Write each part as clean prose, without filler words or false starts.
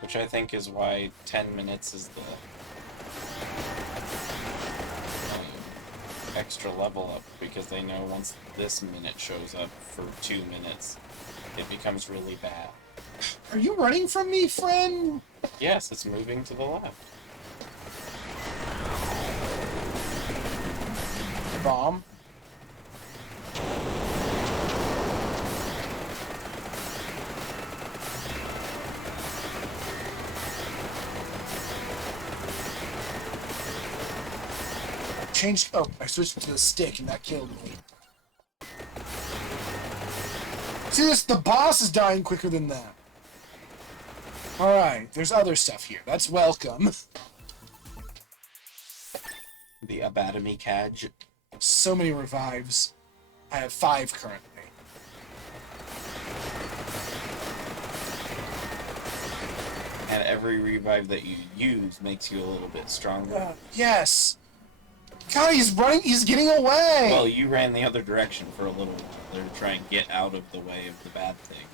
Which I think is why 10 minutes is the extra level up, because they know once this minute shows up for 2 minutes, it becomes really bad. Are you running from me, friend? Yes, it's moving to the left. Bomb. Changed. Oh, I switched to the stick and that killed me. See this? The boss is dying quicker than that. Alright, there's other stuff here. That's welcome. The Abadami Kaj. So many revives. I have 5 currently. And every revive that you use makes you a little bit stronger. Yes. God, he's running. He's getting away. Well, you ran the other direction for a little while to try and get out of the way of the bad thing.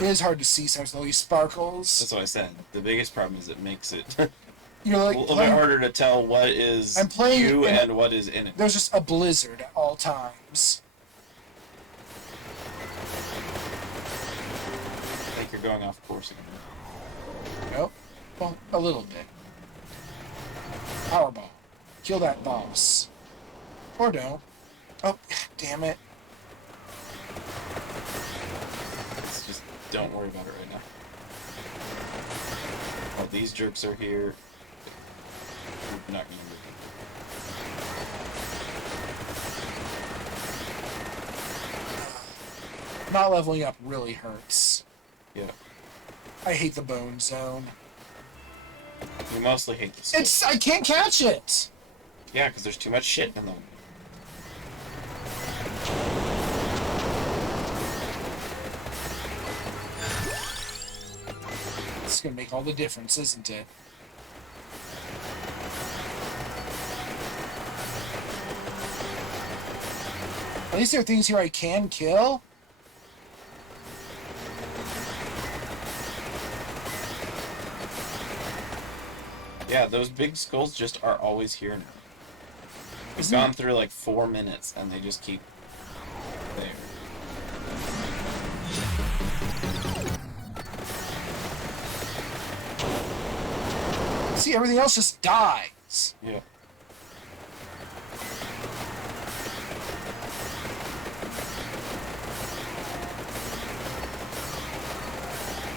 It is hard to see some of these sparkles. That's what I said. The biggest problem is it makes it You're a like little bit harder to tell what is I'm playing you in and what is in it. There's just a blizzard at all times. I think you're going off course again. Nope. Well, a little bit. Powerball. Kill that boss. Or don't. Oh, damn it. It's just, don't worry about it right now. Well, these jerks are here. We're not gonna move. Not leveling up really hurts. Yeah. I hate the bone zone. We mostly hate the skulls. I can't catch it! Yeah, because there's too much shit in them. It's gonna make all the difference, isn't it? At least there are things here I can kill. Yeah, those big skulls just are always here now. We've Isn't gone through like 4 minutes and they just keep there. See, everything else just dies. Yeah.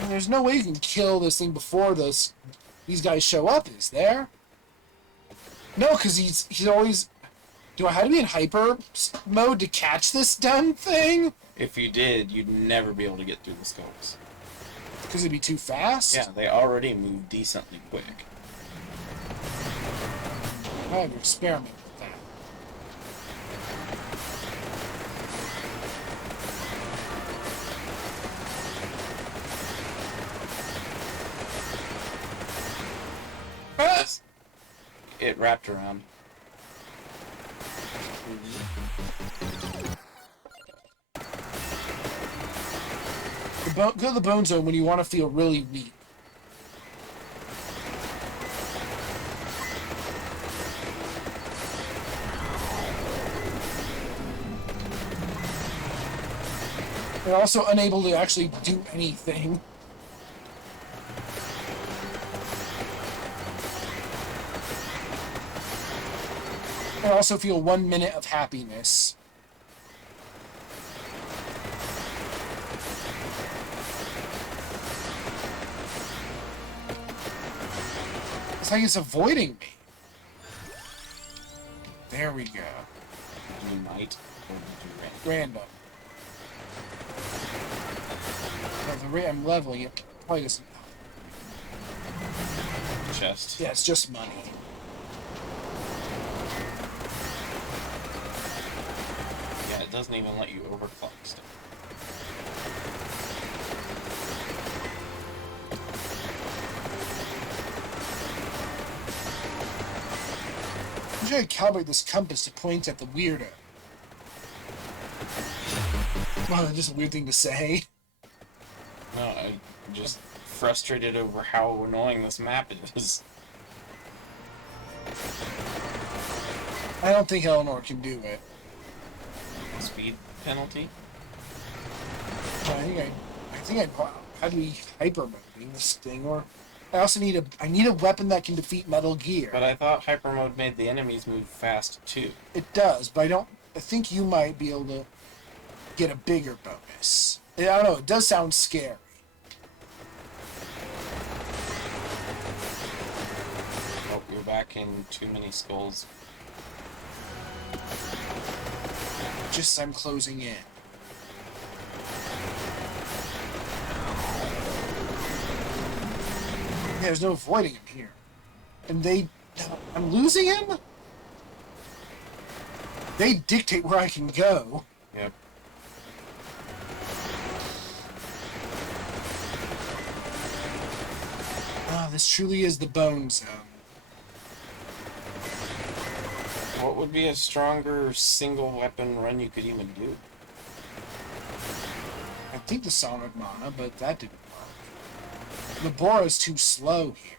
And there's no way you can kill this thing before these guys show up, is there? No, because he's always... Do I have to be in hyper mode to catch this dumb thing? If you did, you'd never be able to get through the skulls. Because it'd be too fast? Yeah, they already move decently quick. I have to experiment with that. Ah! It wrapped around. Go to the bone zone when you want to feel really weak. They're also unable to actually do anything. I also feel 1 minute of happiness. It's like it's avoiding me. There we go. You might, or did you random? Random. Well, the rate I'm leveling it probably doesn't. Chest. Yeah, it's just money. Yeah, it doesn't even let you overclock stuff. I'm trying to calibrate this compass to point at the weirdo. Wow, that's just a weird thing to say. No, I'm just frustrated over how annoying this map is. I don't think Eleanor can do it. Speed penalty? I think I'd probably hyper moving this thing, or I also need a weapon that can defeat Metal Gear. But I thought hyper mode made the enemies move fast too. It does, but I think you might be able to get a bigger bonus. I don't know. It does sound scary. Oh, you're back in too many skulls. Just as I'm closing in. Yeah, there's no avoiding him here. And I'm losing him? They dictate where I can go. Yep. Ah, this truly is the bone zone. What would be a stronger single weapon run you could even do? I think the Sonic Mana, but that didn't work. The Bora's too slow here.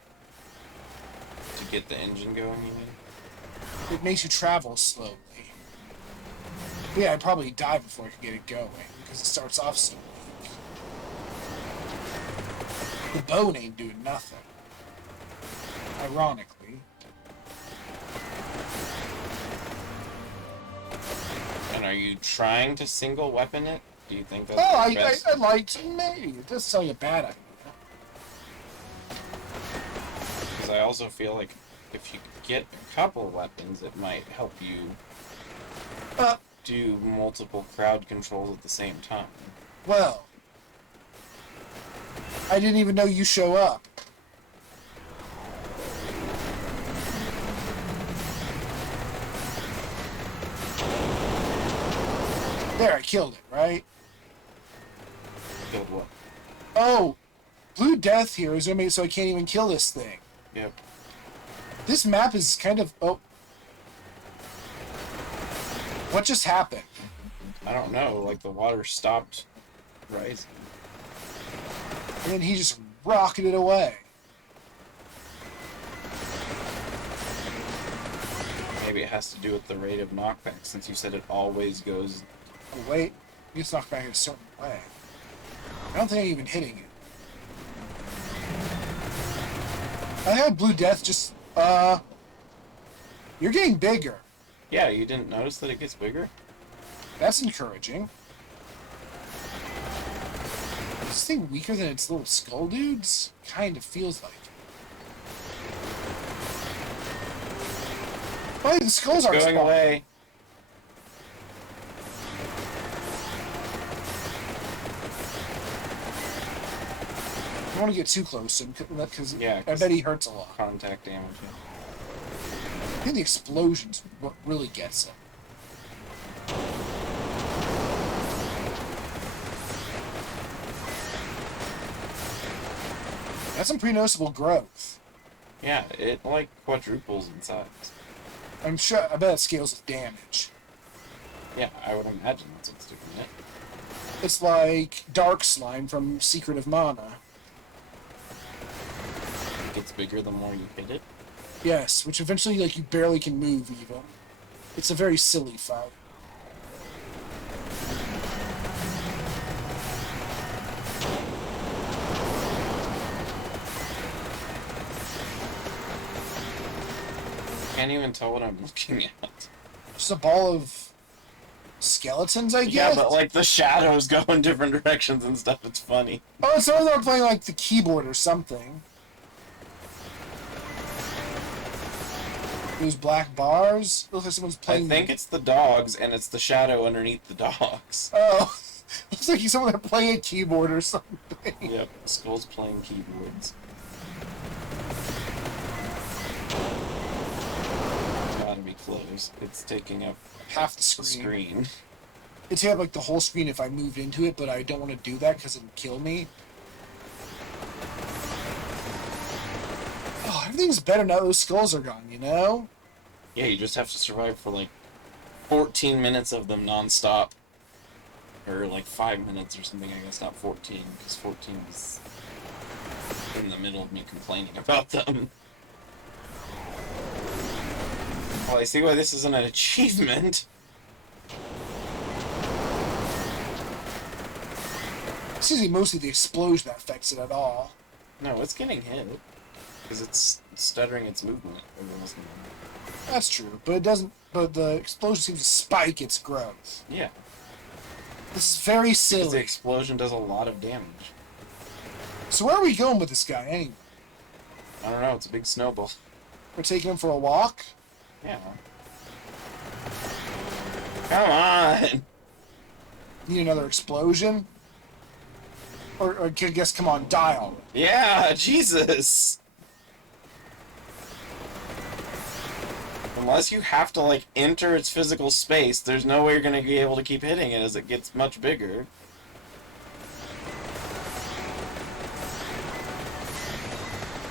To get the engine going, you mean? It makes you travel slowly. But yeah, I'd probably die before I could get it going, because it starts off so weak. The bone ain't doing nothing. Ironically. And are you trying to single weapon it? Do you think that's Oh, the best? I'd like to, maybe. It doesn't sound like a bad idea. Because I also feel like if you get a couple weapons, it might help you do multiple crowd controls at the same time. Well, I didn't even know you show up. There, I killed it, right? Killed what? Oh, Blue Death here is gonna make it so I can't even kill this thing. Yep. This map is kind of... Oh. What just happened? I don't know, like the water stopped rising. And then he just rocketed away. Maybe it has to do with the rate of knockback, since you said it always goes... Oh, wait. He gets knocked back in a certain way. I don't think I'm even hitting it. I had Blue Death just... You're getting bigger. Yeah, you didn't notice that it gets bigger? That's encouraging. Is this thing weaker than its little skull dudes? Kind of feels like it. Oh, the skulls aren't Going spawning. away. I don't want to get too close to him, because Yeah, I bet he hurts a lot. Contact damage. I think the explosion's what really gets him. That's some pretty noticeable growth. Yeah, it like quadruples in size. I'm sure. I bet it scales with damage. Yeah, I would imagine that's what's doing it. It's like Dark Slime from Secret of Mana. It gets bigger the more you hit it. Yes, which eventually, like, you barely can move even. It's a very silly fight. Can't even tell what I'm looking at. Just a ball of skeletons, I Yeah, guess? but like the shadows go in different directions and stuff. It's funny. Oh, it's someone they're playing, like, the keyboard or something. Those black bars? Looks like someone's I playing... think it's the dogs, and it's the shadow underneath the dogs. Oh, looks like someone they're playing a keyboard or something. Yep, Skull's playing keyboards. Gotta be close. It's taking up Half the the screen. screen. It'd take up, like, the whole screen if I moved into it, but I don't want to do that because it would kill me. Oh, everything's better now those skulls are gone, you know? Yeah, you just have to survive for like 14 minutes of them non-stop. or like 5 minutes or something. I guess not 14, because 14 was in the middle of me complaining about them. Well, I see why this isn't an achievement. This is mostly the explosion that affects it at all. No, it's getting hit. Because it's stuttering its movement every once in a while. That's true, but it doesn't. But the explosion seems to spike its growth. Yeah. This is very Because the silly. explosion does a lot of damage. So where are we going with this guy anyway? I don't know, it's a big snowball. We're taking him for a walk. Yeah. Come on! Need another explosion. Or I guess, come on, die already. Yeah, Jesus! Unless you have to, like, enter its physical space, there's no way you're gonna be able to keep hitting it as it gets much bigger.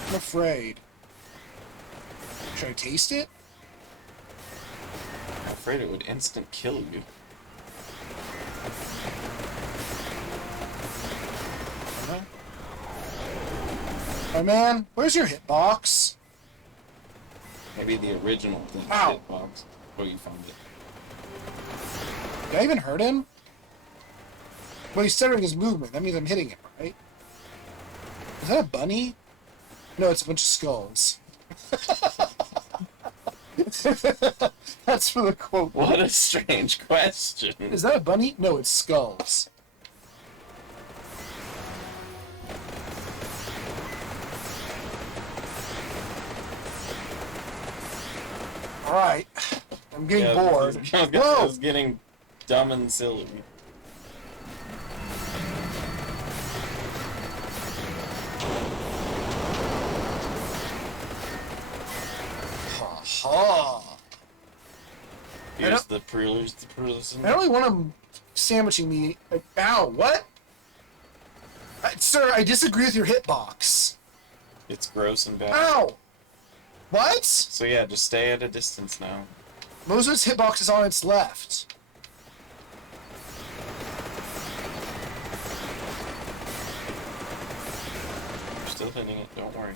I'm afraid. Should I taste it? I'm afraid it would instant kill you. Huh? My man, where's your hitbox? Maybe the original thing. Ow. Hitbox. Oh, you found it. Did I even hurt him? Well, he's stuttering his movement. That means I'm hitting him, right? Is that a bunny? No, it's a bunch of skulls. That's for the quote. What a strange question. Is that a bunny? No, it's skulls. Alright. I'm getting bored. I was getting dumb and silly. Ha ha. Here's the prelude. I don't really want him sandwiching me. Ow, what? Sir, I disagree with your hitbox. It's gross and bad. Ow! What? So yeah, just stay at a distance now. Most of his hitbox is on its left. You're still hitting it, don't worry.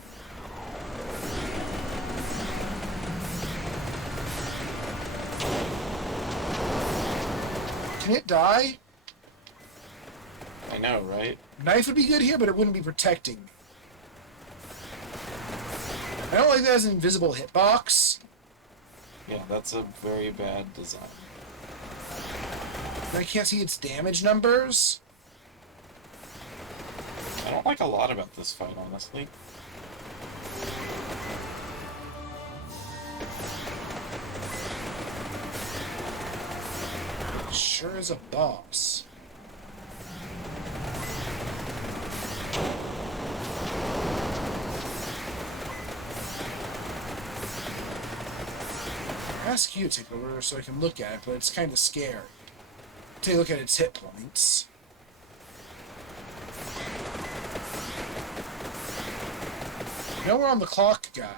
Can it die? I know, right? Knife would be good here, but it wouldn't be protecting me. I don't like that as an invisible hitbox. Yeah, that's a very bad design. And I can't see its damage numbers. I don't like a lot about this fight, honestly. Sure is a boss. I ask you to take over so I can look at it, but it's kind of scary. Take a look at its hit points. Now we're on the clock guy.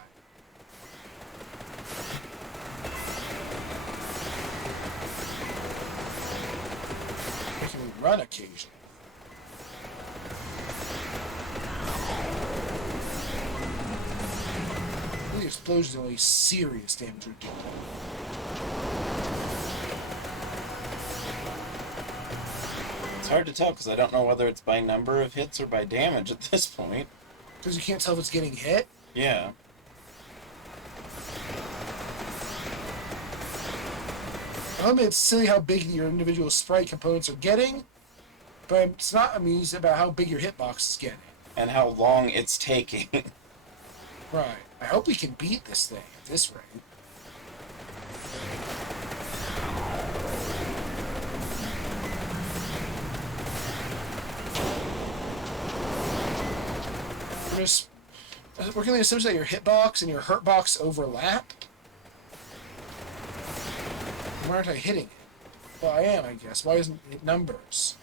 I can run occasionally. The explosions are the only serious damage we're doing. It's hard to tell because I don't know whether it's by number of hits or by damage at this point. Because you can't tell if it's getting hit. Yeah. I mean, it's silly how big your individual sprite components are getting, but it's not amused about how big your hitbox is getting. And how long it's taking. Right. I hope we can beat this thing at this rate. We're going to assume that your hitbox and your hurtbox overlap. Why aren't I hitting it? Well, I am, I guess. Why isn't it numbers?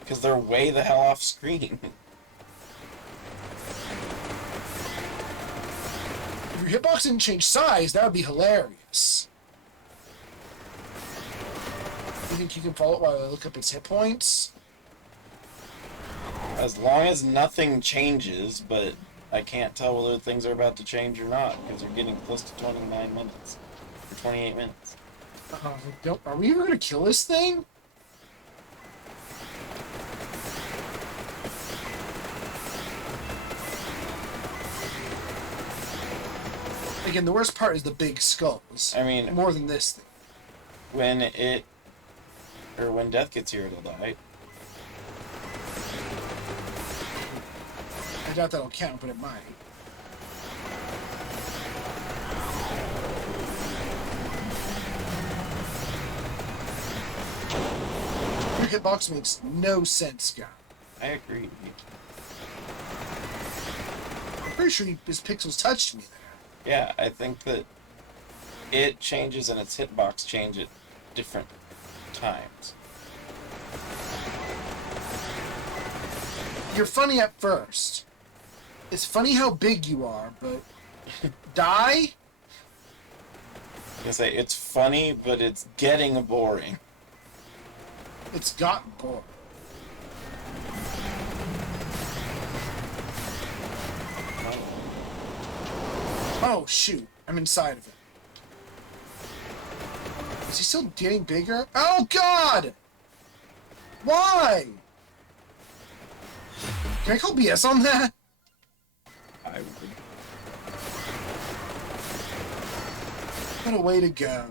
Because they're way the hell off screen. If your hitbox didn't change size, that would be hilarious. think you can follow it while I look up its hit points? As long as nothing changes, but I can't tell whether things are about to change or not because you're getting close to 29 minutes or 28 minutes. Are we ever gonna kill this thing? Again, the worst part is the big skulls. I mean, More than this thing. when Death gets here, it'll die. I doubt that'll count, but it might. Your hitbox makes no sense, guy. I agree. I'm pretty sure his pixels touched me there. Yeah, I think that it changes and its hitbox change at different times. You're funny at first. It's funny how big you are, but die? I was gonna say, it's funny, but it's getting boring. It's gotten boring. Oh, shoot. I'm inside of it. Is he still getting bigger? Oh, God! Why? Can I call BS on that? I would. What a way to go.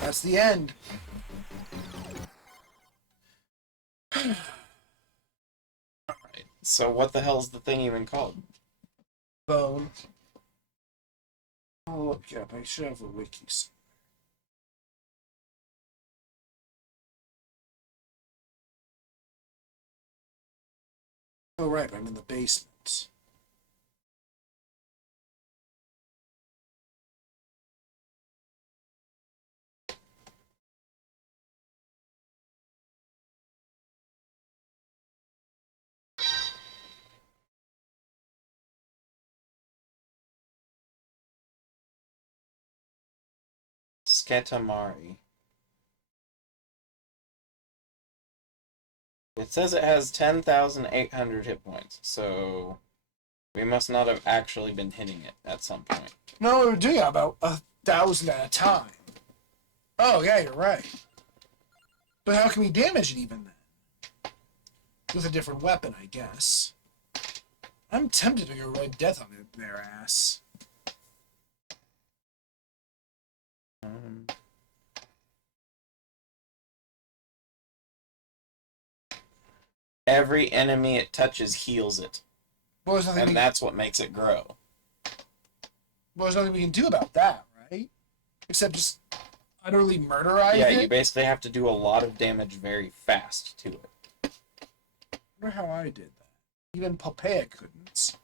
That's the end. Alright. So what the hell is the thing even called? Bone. I'll look up. I should have a wiki. Oh, right. I'm in the basement. Sketamari. It says it has 10,800 hit points, so we must not have actually been hitting it at some point. No, we were doing about 1,000 at a time. Oh, yeah, you're right. But how can we damage it even then? With a different weapon, I guess. I'm tempted to go Red Death on their ass. Every enemy it touches heals it, Well, there's nothing, and that's what makes it grow. there's nothing we can do about that, right? Except just utterly murderize Yeah, it? you basically have to do a lot of damage very fast to it. I wonder how I did that. Even Popeye couldn't.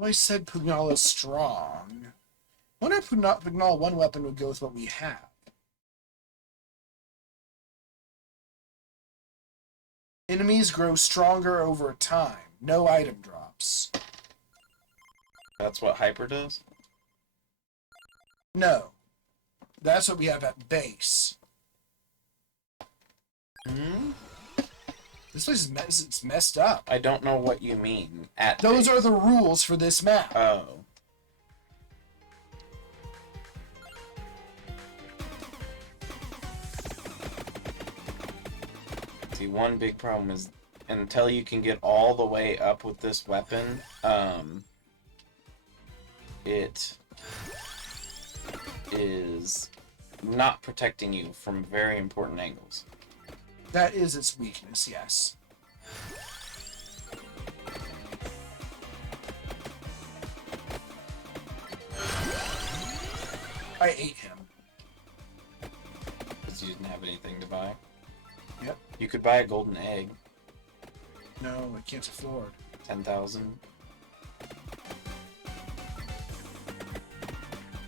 Well, I said Pugnal is strong. I wonder if Pugnal one weapon would go with what we have. Enemies grow stronger over time. No item drops. That's what Hyper does? No. That's what we have at base. Hmm? This place is it's messed up. I don't know what you mean. Those are the rules for this map. Oh. See, one big problem is until you can get all the way up with this weapon, it is not protecting you from very important angles. That is its weakness, yes. I ate him. Because you didn't have anything to buy. Yep. You could buy a golden egg. No, I can't afford. 10,000.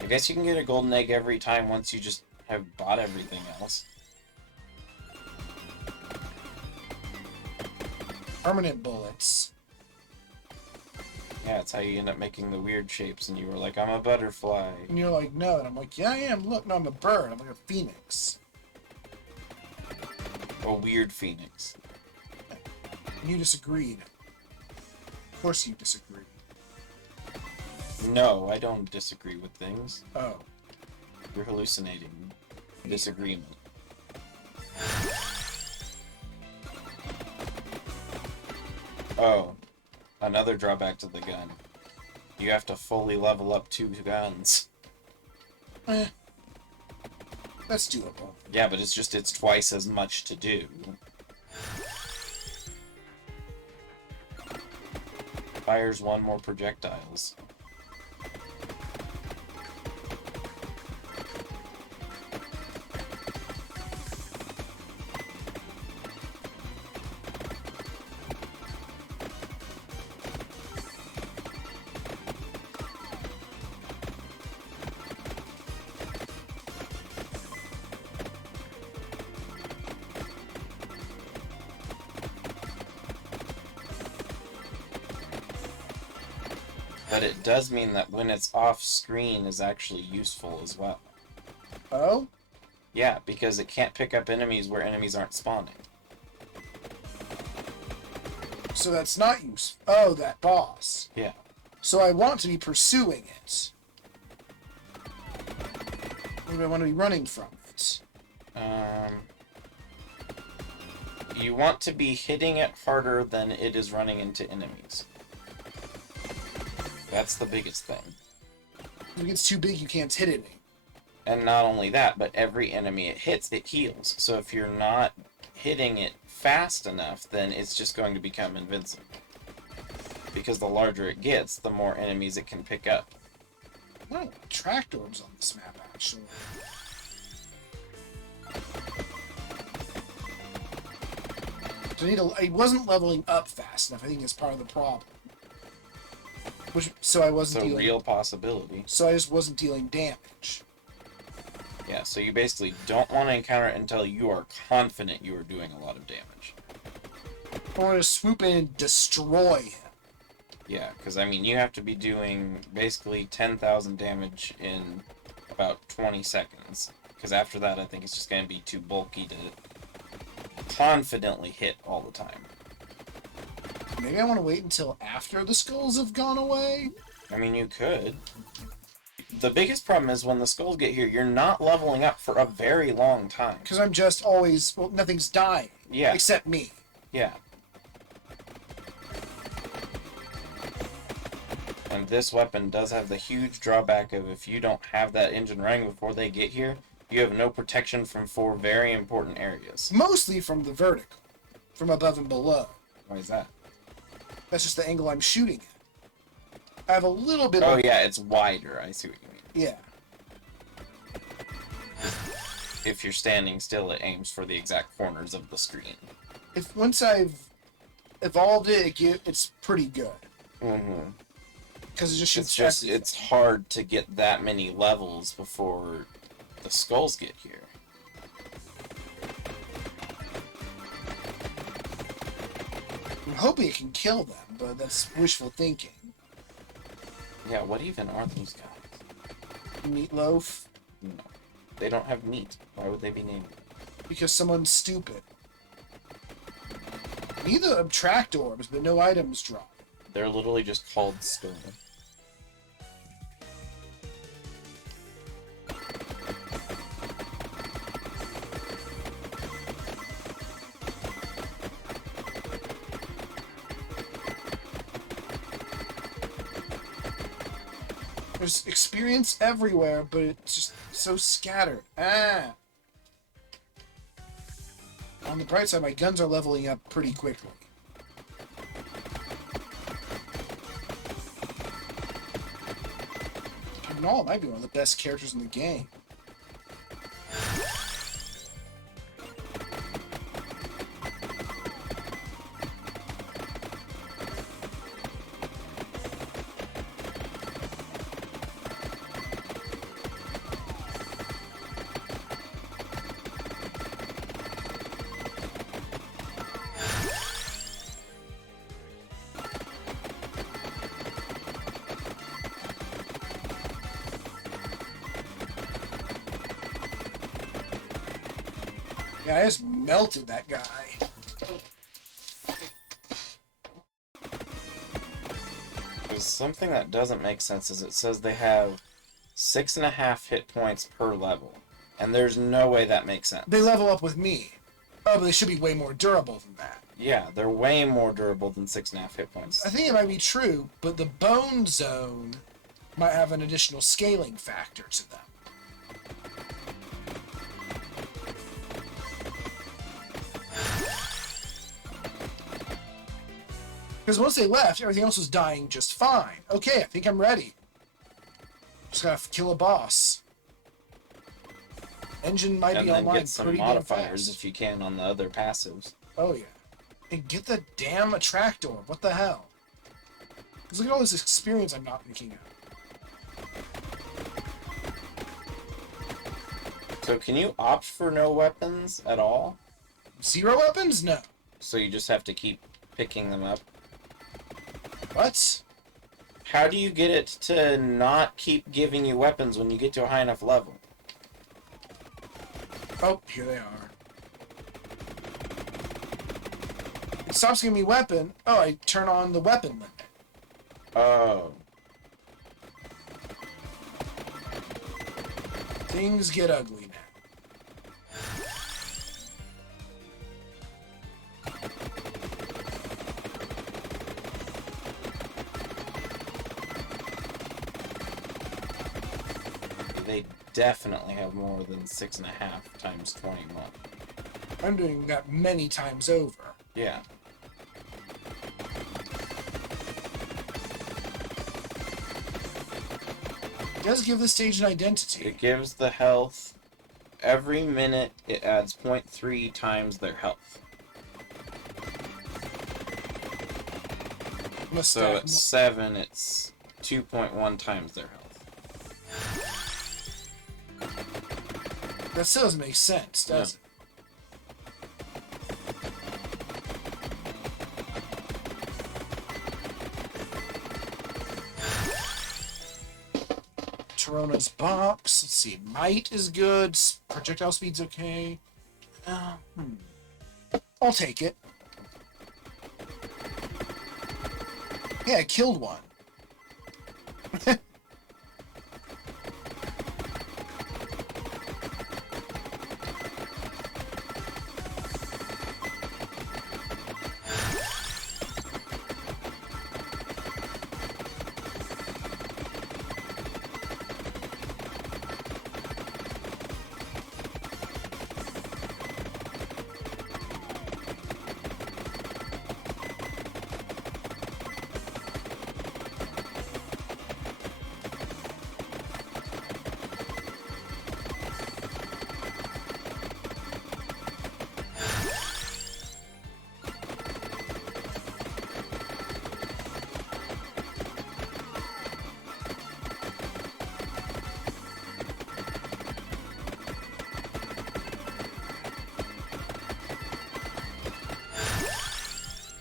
I guess you can get a golden egg every time once you just have bought everything else. Permanent bullets. Yeah, it's how you end up making the weird shapes, and you were like, I'm a butterfly. And you're like, no. And I'm like, yeah, I am. Look, no, I'm a bird. I'm like a phoenix. A weird phoenix. And you disagreed. Of course you disagreed. No, I don't disagree with things. Oh. You're hallucinating. Disagreement. Oh, another drawback to the gun. You have to fully level up 2 guns. Eh. That's doable. Yeah, but it's twice as much to do. Fires 1 more projectiles. But it does mean that when it's off screen is actually useful as well. Oh? Yeah, because it can't pick up enemies where enemies aren't spawning. So that's not useful. Oh, that boss. Yeah. So I want to be pursuing it. Or do I want to be running from it? You want to be hitting it harder than it is running into enemies. That's the biggest thing. If it gets too big, you can't hit it. And not only that, but every enemy it hits, it heals. So if you're not hitting it fast enough, then it's just going to become invincible. Because the larger it gets, the more enemies it can pick up. A lot of tracked orbs on this map, actually. So I wasn't leveling up fast enough. I think it's part of the problem. So I wasn't It's a dealing. real possibility. So I just wasn't dealing damage. Yeah, so you basically don't want to encounter it until you are confident you are doing a lot of damage. I want to swoop in and destroy him. Yeah, because I mean, you have to be doing basically 10,000 damage in about 20 seconds. Because after that, I think it's just going to be too bulky to confidently hit all the time. Maybe I want to wait until after the skulls have gone away. I mean, you could. The biggest problem is when the skulls get here, you're not leveling up for a very long time. Because I'm just always, well, nothing's dying. Yeah. Except me. Yeah. And this weapon does have the huge drawback of if you don't have that engine running before they get here, you have no protection from 4 very important areas. Mostly from the vertical. From above and below. Why is that? That's just the angle I'm shooting at. I have a little bit Oh of... yeah, it's wider. I see what you mean. Yeah. If you're standing still, it aims for the exact corners of the screen. If once I've evolved it, it's pretty good. Mm-hmm. Because it just shoots It's everything. it's hard to get that many levels before the skulls get here. I'm hoping it can kill them, but that's wishful thinking. Yeah, what even are those guys? Meatloaf. No. They don't have meat. Why would they be named? Because someone's stupid. Neither have tracked orbs, but no items drop. They're literally just called skull. There's experience everywhere, but it's just so scattered. Ah! On the bright side, my guns are leveling up pretty quickly. All might be one of the best characters in the game. Yeah, I just melted that guy. Because something that doesn't make sense is it says they have 6.5 hit points per level. And there's no way that makes sense. They level up with me. Oh, but they should be way more durable than that. Yeah, they're way more durable than 6.5 hit points. I think it might be true, but the bone zone might have an additional scaling factor to them. Because once they left, everything else was dying just fine. Okay, I think I'm ready. Just gotta kill a boss. Engine might And be then online get some pretty damn modifiers fast. if you can on the other passives. Oh yeah. And get the damn attractor. What the hell? Because look at all this experience I'm not picking up. So can you opt for no weapons at all? 0 weapons? No. So you just have to keep picking them up? What? How do you get it to not keep giving you weapons when you get to a high enough level? Oh, here they are. It stops giving me weapon. Oh, I turn on the weapon limit. Oh. Things get ugly now. They definitely have more than 6.5 times 21. I'm doing that many times over. Yeah. It does give this stage an identity. It gives the health. Every minute, it adds 0.3 times their health. So at 7, it's 2.1 times their health. That still doesn't make sense, does it? Torona's box. Let's see. Might is good. Projectile speed's okay. I'll take it. Yeah, I killed one.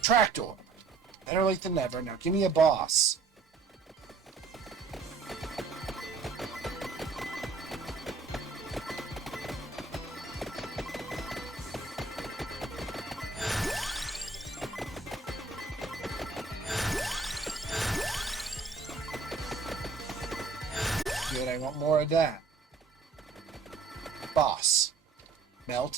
Tractor. Better late than never. Now give me a boss. Good, I want more of that. Boss. Melt